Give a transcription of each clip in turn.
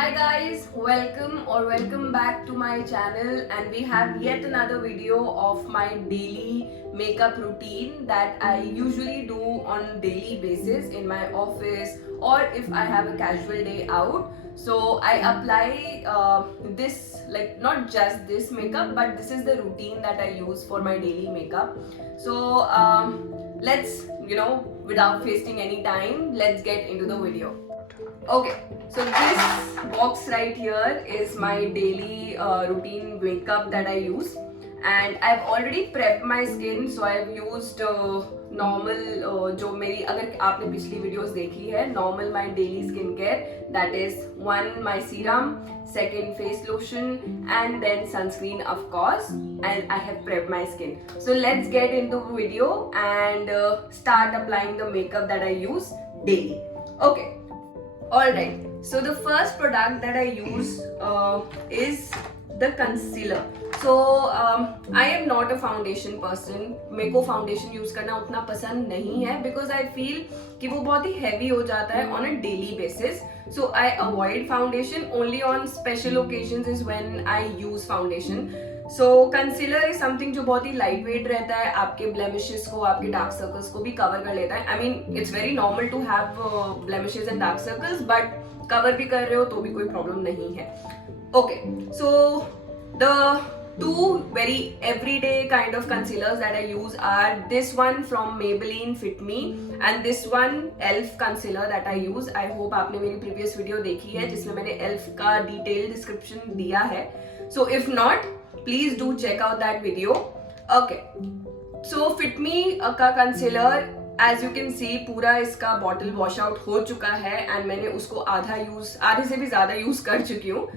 Hi guys, welcome back to my channel, and we have yet another video of my daily makeup routine that I usually do on daily basis in my office or if I have a casual day out. So I apply this, like not just this makeup, but this is the routine that I use for my daily makeup. So let's, without wasting any time, let's get into the video. Okay, so this box right here is my daily routine makeup that I use, and I've already prepped my skin. So I've used normal जो मेरी अगर आपने पिछली videos देखी है normal my daily skincare, that is one my serum, second face lotion and then sunscreen of course, and I have prepped my skin. So let's get into the video and start applying the makeup that I use daily. Okay. Alright, so the first product that I use is the concealer. So I am not a foundation person. मेरे को foundation use करना उतना पसंद नहीं है because I feel कि वो बहुत ही heavy हो जाता है on a daily basis. So I avoid foundation. Only on special occasions is when I use foundation. So concealer is something जो बहुत ही लाइट वेट रहता है, आपके ब्लेमिशेस को, आपके डार्क सर्कल्स को भी कवर कर लेता है. I mean it's very normal to have blemishes and dark circles, but cover भी कर रहे हो तो भी कोई प्रॉब्लम नहीं है. Okay, so the two very everyday kind of concealers that I use are this one from Maybelline Fit Me and this one ELF concealer that I use. I hope आपने मेरी previous video देखी है जिसमें मैंने ELF का detail description दिया है. So if not, please do check out that video. Okay, so Fit Me का concealer as you can see पूरा इसका bottle wash out हो चुका है and मैंने उसको आधे से भी ज़्यादा यूज कर चुकी हूँ.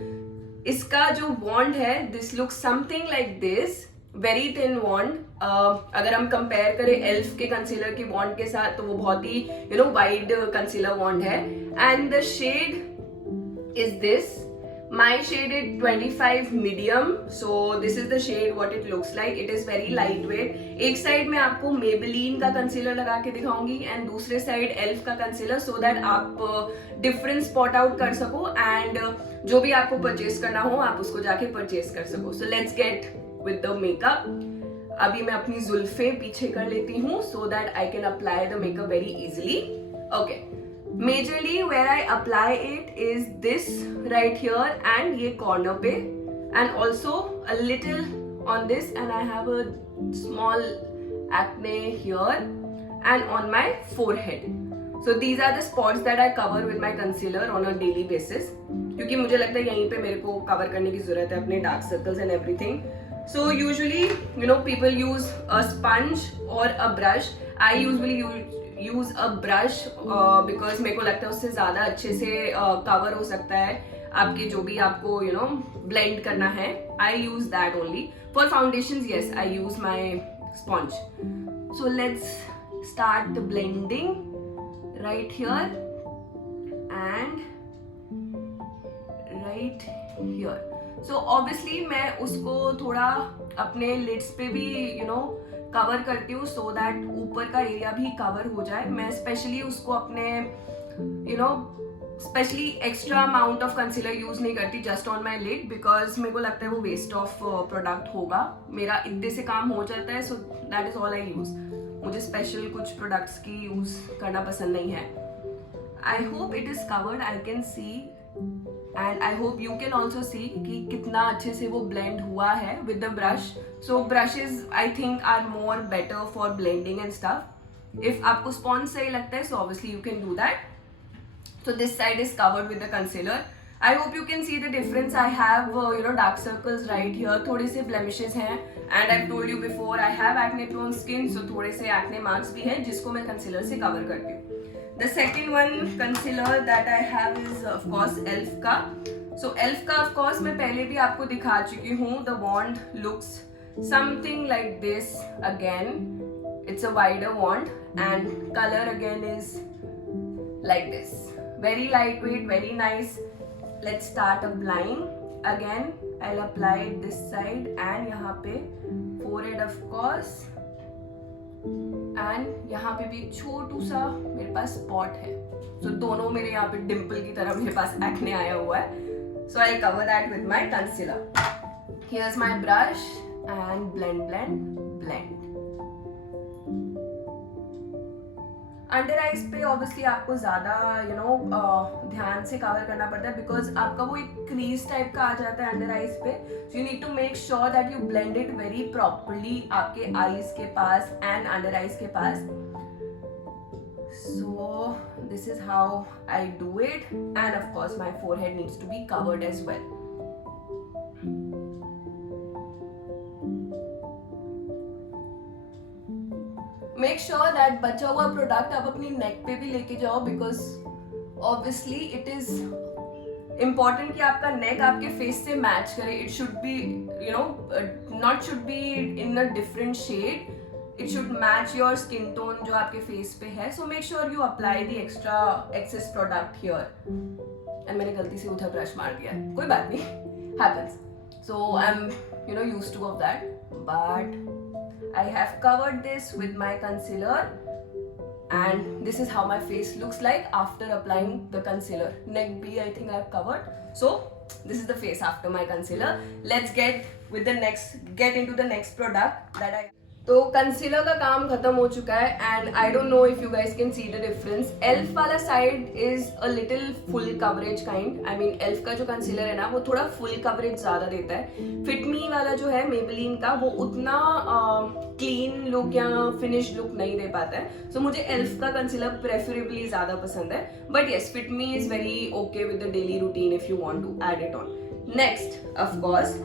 इसका जो वॉन्ड है, this looks something like this, very thin wand. अगर हम कंपेयर करें एल्फ के कंसीलर के वॉन्ड के साथ तो वो बहुत ही वाइड कंसीलर वॉन्ड है. And the shade is this. My shade is 25 medium, so this is the shade what it looks like. It is very lightweight. एक साइड में आपको Maybelline का कंसीलर लगा के दिखाऊंगी एंड दूसरे साइड ELF का कंसीलर, so that आप डिफरेंस स्पॉट आउट कर सको एंड जो भी आपको परचेज करना हो आप उसको जाके परचेज कर सको. So let's get with the makeup. अभी मैं अपनी जुल्फे पीछे कर लेती हूँ so that I can apply the makeup very easily. Okay. Majorly where I apply it is this right here and ये corner पे, and also a little on this, and I have a small acne here and on my forehead. So these are the spots that I cover with my concealer on a daily basis, क्योंकि मुझे लगता है यहीं पे मेरे को cover करने की जरूरत है अपने dark circles and everything. So usually people use a sponge or a brush. I usually use a brush because मेरे को लगता है उससे ज्यादा अच्छे से कवर हो सकता है आपके जो भी आपको ब्लेंड करना है. I use that only for foundation. Yes, I use my sponge. So let's start the blending right here and right here. So obviously मैं उसको थोड़ा अपने लिड्स पे भी कवर करती हूँ सो दैट ऊपर का एरिया भी कवर हो जाए. मैं स्पेशली उसको अपने specially extra amount of concealer use नहीं करती just on my lid, because मेरे को लगता है वो वेस्ट ऑफ प्रोडक्ट होगा. मेरा इतने से काम हो जाता है, so that is all I use. मुझे स्पेशल कुछ प्रोडक्ट्स की यूज करना पसंद नहीं है. I hope it is covered. I can see and I hope you can also see कि कितना अच्छे से वो blend हुआ है with the brush. So brushes I think are more better for blending and stuff. If आपको sponge सही लगता है so obviously you can do that. So this side is covered with the concealer. I hope you can see the difference. I have dark circles right here. थोड़े से blemishes हैं and I've told you before I have acne prone skin, so थोड़े से acne marks भी हैं जिसको मैं concealer से cover करती हूँ. The second one concealer that I have is of course ELF का. So ELF का of course मैं पहले भी आपको दिखा चुकी हूँ. The wand looks something like this again. It's a wider wand and color again is like this. Very lightweight, very nice. Let's start applying. Again I'll apply it this side and यहाँ पे forehead of course and यहाँ पे भी छोटू सा मेरे पास spot है, तो दोनों मेरे यहाँ पे डिम्पल की तरह मेरे पास एक्ने आया हुआ है. So I cover that with my concealer. Here's my brush and blend. Under eyes पे ऑब्वियसली आपको ज्यादा ध्यान से कवर करना पड़ता है, बिकॉज आपका वो एक क्रीज टाइप का आ जाता है अंडर आइज पे. So you need to make sure that you blend it very properly आपके आईज के पास एंड अंडर आइज के पास. So this is how I do it, and of course my forehead needs to be covered as well. Make sure that बचा हुआ product आप अपनी नेक पे भी लेके जाओ, because obviously it is important कि आपका नेक आपके फेस से मैच करे. It should be not should be in a different shade. It should match your skin tone जो आपके फेस पे है. So make sure you apply the extra excess product here. And मैंने गलती से उधर ब्रश मार दिया, कोई बात नहीं, happens. So I am used two of that, but I have covered this with my concealer, and this is how my face looks like after applying the concealer. Neck B I think I have covered. So this is the face after my concealer. Let's get into the next product that I. तो concealer का काम खत्म हो चुका है, and I don't know if you guys can see the difference. Elf वाला side is a little full coverage kind. I mean Elf का जो कंसीलर है ना वो थोड़ा फुल कवरेज ज्यादा देता है. फिट मी वाला जो है मेबेलिन का वो उतना क्लीन लुक या फिनिश लुक नहीं दे पाता है. सो मुझे एल्फ का कंसीलर प्रेफरेबली ज्यादा पसंद है. But yes, fit me is very okay with the daily routine if you want to add it on. Next of course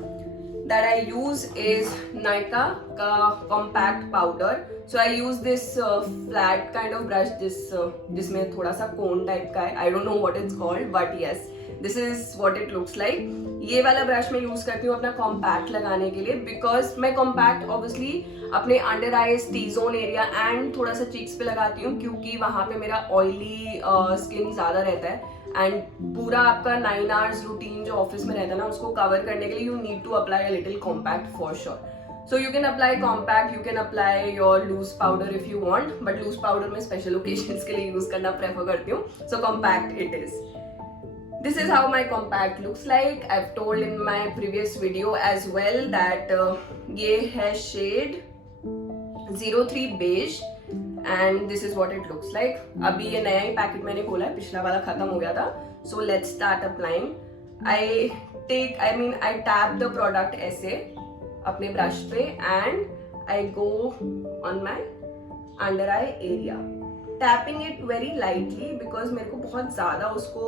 that I use is Nykaa ka compact powder. So I use this flat kind of brush, जिसमें थोड़ा सा cone type का है. I don't know what it's called, but yes, this is what it looks like. ये वाला brush मैं use करती हूँ अपना कॉम्पैक्ट लगाने के लिए, बिकॉज मैं कॉम्पैक्ट ऑब्वियसली अपने under eyes, T zone area and थोड़ा सा चीक्स पे लगाती हूँ, क्योंकि वहाँ पे मेरा ऑयली स्किन ज्यादा रहता है. एंड पूरा आपका 9 आवर्स रूटीन जो ऑफिस में रहता है ना, उसको कवर करने के लिए you need to apply a little compact for sure. So you can apply compact, you can apply your loose powder if you want, but loose powder मैं special occasions के लिए use करना prefer करती हूँ. So compact it is. This is how my compact looks like. I've told in my previous video as well that ये है shade 03 beige and this is what it looks like. अभी ये नया ही packet मैंने खोला है, पिछला वाला खत्म हो गया था. So let's start applying. I tap the product ऐसे अपने ब्रश पे and I go on my under eye area, tapping it very lightly because मेरे को बहुत ज़्यादा उसको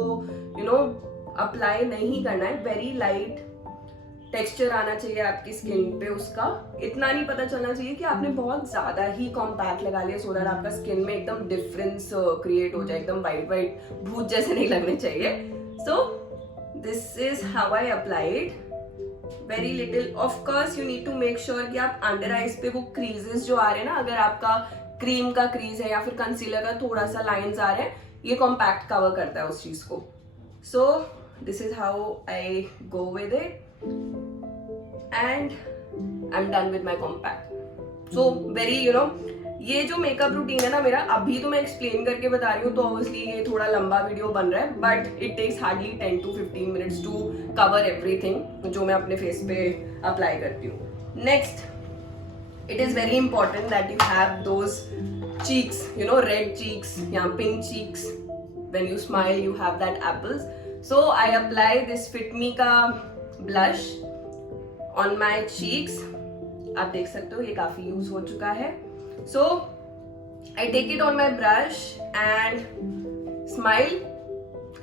अप्लाई नहीं करना है. वेरी लाइट टेक्सचर आना चाहिए आपकी स्किन पे उसका. इतना नहीं पता चलना चाहिए कि आपने बहुत ज्यादा ही कॉम्पैक्ट लगा लिया, सो दैट आपका स्किन में एकदम डिफरेंस क्रिएट हो जाए, एकदम वाइट भूत जैसे नहीं लगने चाहिए. So this is how I applied. Very little. Of course you need to make sure कि आप अंडर आईज पे वो क्रीजेस जो आ रहे हैं ना, अगर आपका क्रीम का क्रीज है या फिर कंसीलर का थोड़ा सा लाइंस आ रहे हैं, ये कॉम्पैक्ट कवर करता है उस चीज को. सो this is how I go with it and I'm done with my compact. So very ये जो मेकअप रूटीन है ना मेरा, अभी तो मैं एक्सप्लेन करके बता रही हूँ, तो ऑब्वियसली ये थोड़ा लंबा वीडियो बन रहा है, but it takes hardly 10 to 15 minutes to cover everything जो मैं अपने फेस पे अप्लाई करती हूँ. Next, it is very important that you have those cheeks, red cheeks या pink cheeks. When you smile you have that apples. So I apply this Fit Me का blush on my cheeks. आप देख सकते हो ये काफी use हो चुका है. So I take it on my brush and smile,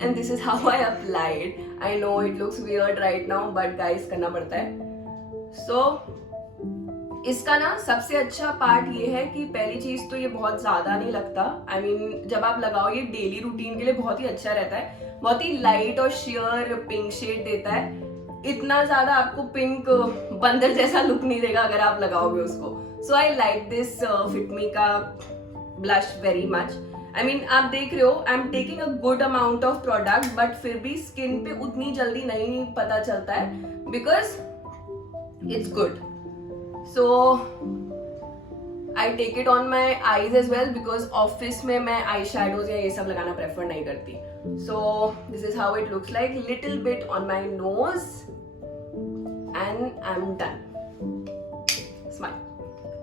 and this is how I apply it. I know it looks weird right now, but guys करना पड़ता है. So इसका ना सबसे अच्छा पार्ट ये है कि पहली चीज तो ये बहुत ज्यादा नहीं लगता. I mean, जब आप लगाओ ये डेली रूटीन के लिए बहुत ही अच्छा रहता है. बहुत ही लाइट और शेयर पिंक शेड देता है. इतना ज्यादा आपको पिंक बंदर जैसा लुक नहीं देगा अगर आप लगाओगे उसको. सो आई लाइक दिस फिट मी का blush very much. I mean आप देख रहे हो I am taking a good amount of product, but फिर भी स्किन पे उतनी जल्दी नहीं पता चलता है because it's good. So I take it on my eyes as well because office में मैं आई शेडोज या ये सब लगाना प्रेफर नहीं करती. सो this is how it looks like. Little bit on my nose and I'm done. Smile.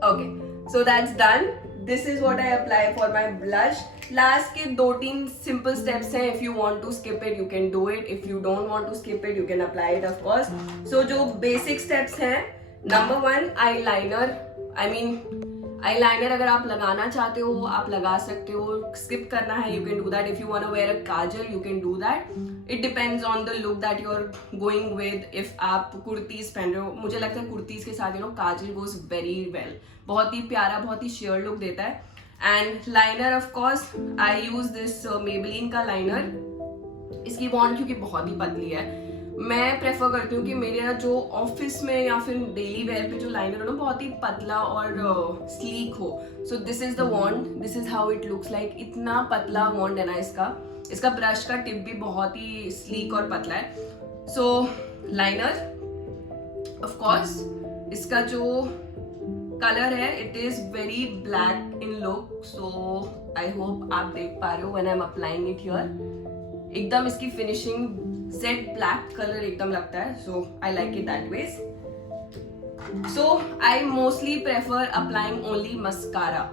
Okay, so that's done. This is what I apply for my blush. Last के 2-3 simple steps हैं. If you want to skip it, you can do it. If you don't want to skip it, you can apply it, of course. So जो basic steps हैं, number 1 eyeliner. I mean eyeliner अगर आप लगाना चाहते हो आप लगा सकते हो. skip करना है you can do that. If you want to wear a kajal you can do that. It depends on the look that you're going with. If आप कुर्तीज पहन रहे हो, मुझे लगता है कुर्तीज के साथ काजल goes very well. बहुत ही प्यारा, बहुत ही sheer look देता है. And liner of course I use this Maybelline का liner. इसकी वॉन्ड क्योंकि बहुत ही पतली है, मैं प्रेफर करती हूँ कि मेरे जो ऑफिस में या फिर डेली वेयर पे जो लाइनर हो ना बहुत ही पतला और स्लीक हो. So this is the wand. This is how it looks like. इतना पतला वॉन्ड है ना इसका ब्रश का टिप भी बहुत ही स्लीक और पतला है. सो लाइनर ऑफ कोर्स इसका जो कलर है it is very black in look. So I hope आप देख पा रहे हो when I am applying it here. एकदम इसकी फिनिशिंग जेड ब्लैक कलर एकदम लगता है. So I like it that ways. So I mostly prefer applying only mascara.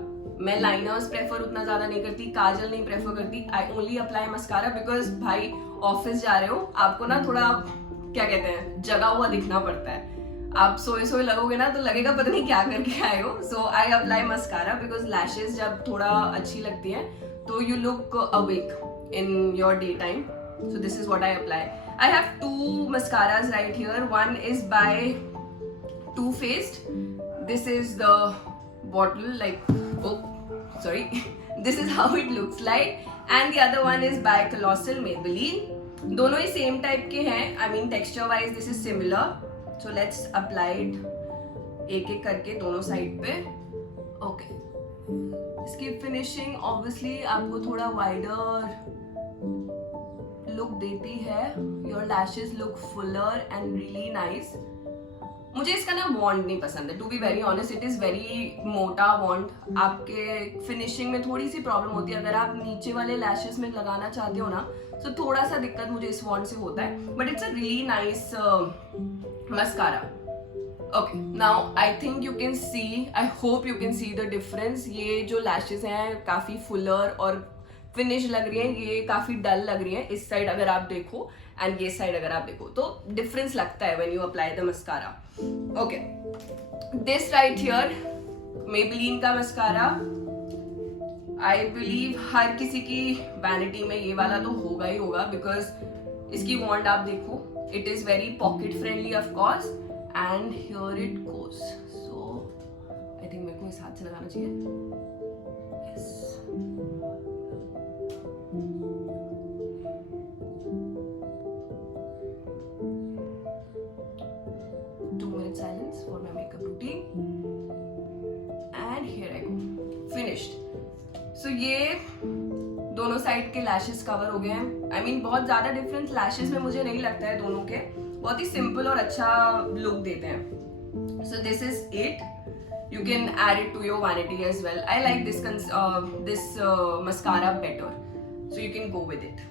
मैं लाइनर्स प्रेफर उतना ज्यादा नहीं करती, काजल नहीं प्रेफर करती. I only apply mascara because भाई ऑफिस जा रहे हो, आपको ना थोड़ा क्या कहते हैं जगा हुआ दिखना पड़ता है. आप सोए सोए लगोगे ना तो लगेगा पता नहीं क्या करके आए हो. So I apply mascara because lashes जब थोड़ा अच्छी लगती है तो you look awake in your daytime. So this is what I apply. I have 2 mascaras right here. One is by Too Faced. This is the bottle like, oh sorry. This is how it looks like. And the other one is by Colossal Maybelline. दोनों ही same type के हैं. I mean texture wise this is similar. So let's apply it एक एक करके दोनों side पे. Okay. इसकी finishing obviously आपको थोड़ा वाइडर लुक देती है. Your lashes look fuller and really nice. मुझे इसका ना वॉन्ड नहीं पसंद है to be very honest. It is very मोटा वॉन्ड. आपके फिनिशिंग में थोड़ी सी प्रॉब्लम होती है अगर आप नीचे वाले लैशेस में लगाना चाहते हो ना. तो थोड़ा सा दिक्कत मुझे इस वॉन्ड से होता है. But it's a really nice mascara. Okay, now I think you can see, I hope you can see the difference. ये जो lashes हैं काफी fuller और finish लग रही हैं, ये काफी dull लग रही हैं इस side अगर आप देखो and ये side अगर आप देखो तो difference लगता है when you apply the mascara. Okay, this right here Maybelline का mascara. I believe हर किसी की vanity में ये वाला तो होगा ही होगा because इसकी wand आप देखो, it is very pocket friendly of course. And here it goes. So I think मेरे को इस हाथ से लगाना चाहिए. Yes. 2-minute silence for my makeup routine. And here I go. Finished. So ये दोनों साइड के लैशेस कवर हो गए हैं. I mean बहुत ज्यादा डिफरेंस लैशेस में मुझे नहीं लगता है दोनों के. बहुत ही सिंपल और अच्छा लुक देते हैं. So this is it. You can add it to your vanity as well. I like this mascara better. So you can go with it.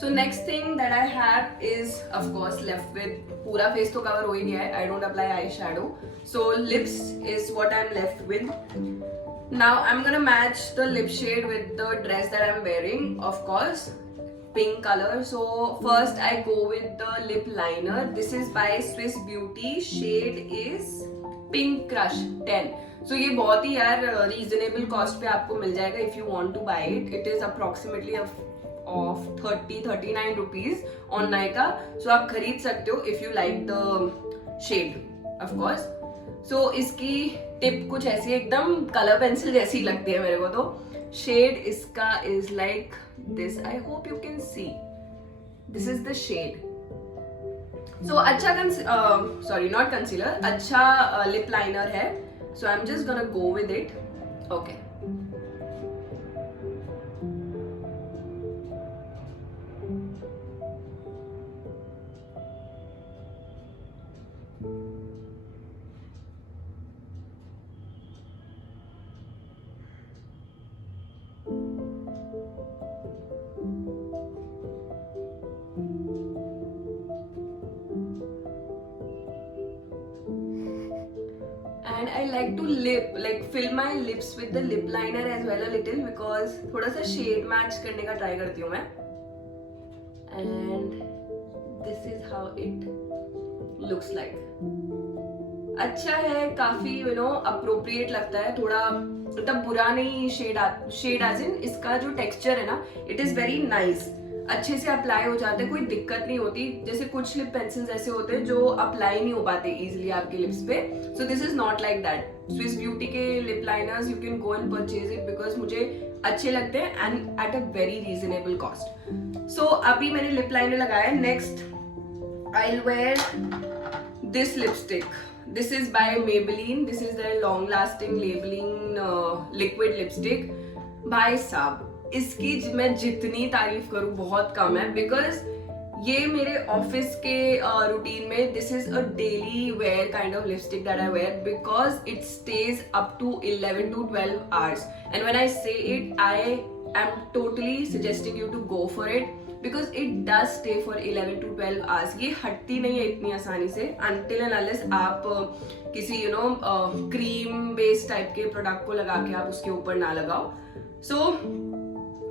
So next thing that I have is of course left with. पूरा face तो cover हो ही गया है. I don't apply eye shadow. So lips is what I am left with. Now I am gonna match the lip shade with the dress that I am wearing. Of course pink color. So first I go with the lip liner. This is by Swiss Beauty. Shade is Pink Crush 10. So ये बहुत ही यार reasonable cost पे आपको मिल जाएगा if you want to buy it. It is approximately of 30-39 rupees on Nykaa. So आप खरीद सकते हो if you like the shade of course. So इसकी टिप कुछ ऐसी एकदम कलर पेंसिल जैसी लगती है मेरे को. तो shade इसका is like this. I hope you can see. This is the shade. So अच्छा sorry not concealer, अच्छा lip liner है. So I'm just gonna go with it. Okay. and I like to fill my lips with the lip liner as well a little because थोड़ा सा shade match करने का try करती हूँ मैं. And this is how it looks like. अच्छा है, काफी appropriate लगता है, थोड़ा मतलब बुरा नहीं. शेड as in इसका जो texture है ना, it is very nice. अच्छे से अप्लाई हो जाते हैं, कोई दिक्कत नहीं होती. जैसे कुछ लिप पेंसिल्स ऐसे होते हैं जो अप्लाई नहीं हो पाते इजीली आपके लिप्स पे. So this is not like that. Swiss beauty के lip liners you can go and purchase it because मुझे अच्छे लगते हैं and at a very reasonable cost. So अभी मैंने लिप लाइनर लगाया. Next I will wear this lipstick. This is by Maybelline. This is the long lasting Maybelline liquid lipstick. भाई साहब, इसकी मैं जितनी तारीफ करूं बहुत कम है बिकॉज ये मेरे ऑफिस के रूटीन में this is a daily wear kind of lipstick that I wear because it stays up to 11 to 12 hours. And when I say it I am totally suggesting you to go for it because it does stay for 11 to 12 hours. ये हटती नहीं है इतनी आसानी से until and unless आप किसी cream based type के प्रोडक्ट को लगा के आप उसके ऊपर ना लगाओ. सो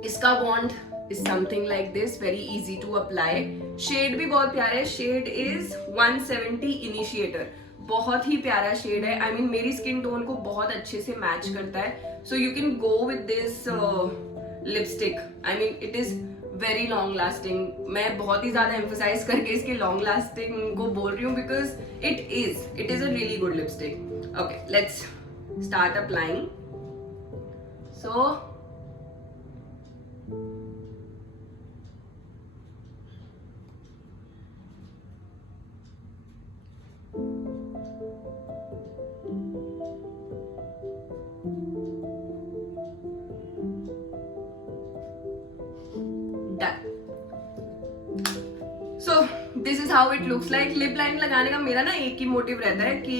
इसका wand is something like this, very easy to apply. Shade भी बहुत प्यारा है. Shade is 170 initiator. बहुत ही प्यारा शेड है. आई मीन मेरी स्किन टोन को बहुत अच्छे से मैच करता है. So you can go with this lipstick. I mean it is very long lasting. मैं बहुत ही ज्यादा एम्फोसाइज करके इसके लॉन्ग लास्टिंग को बोल रही हूँ because it is a really good lipstick. Okay, let's start applying. So so this is how it looks like. Lip line लगाने का मेरा ना एक ही मोटिव रहता है कि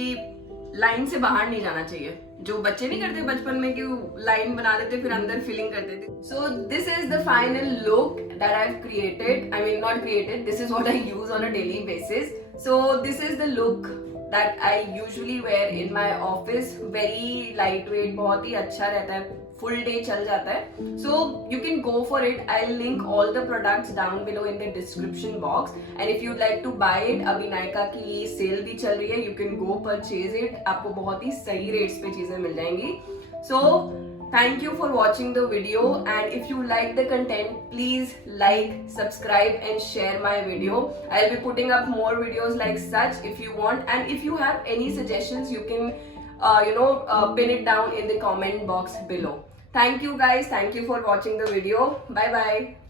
लाइन से बाहर नहीं जाना चाहिए. जो बच्चे नहीं करते बचपन में कि लाइन बना देते फिर अंदर फिलिंग कर देते. So this is the final look that I have created. I mean not created, this is what I use on a daily basis. So this is the look that I usually wear in my office. Very light weight, बहुत ही अच्छा रहता है, full day चल जाता है. So you can go for it. I link all the products down below in the description box. And if you'd like to buy it, अभी नायका की सेल भी चल रही है. You can go purchase it. आपको बहुत ही सही रेट्स पे चीजें मिल जाएंगी. सो thank you for watching the video, and if you like the content, please like, subscribe and share my video. I'll be putting up more videos like such if you want, and if you have any suggestions you can pin it down in the comment box below. Thank you guys, thank you for watching the video. Bye bye.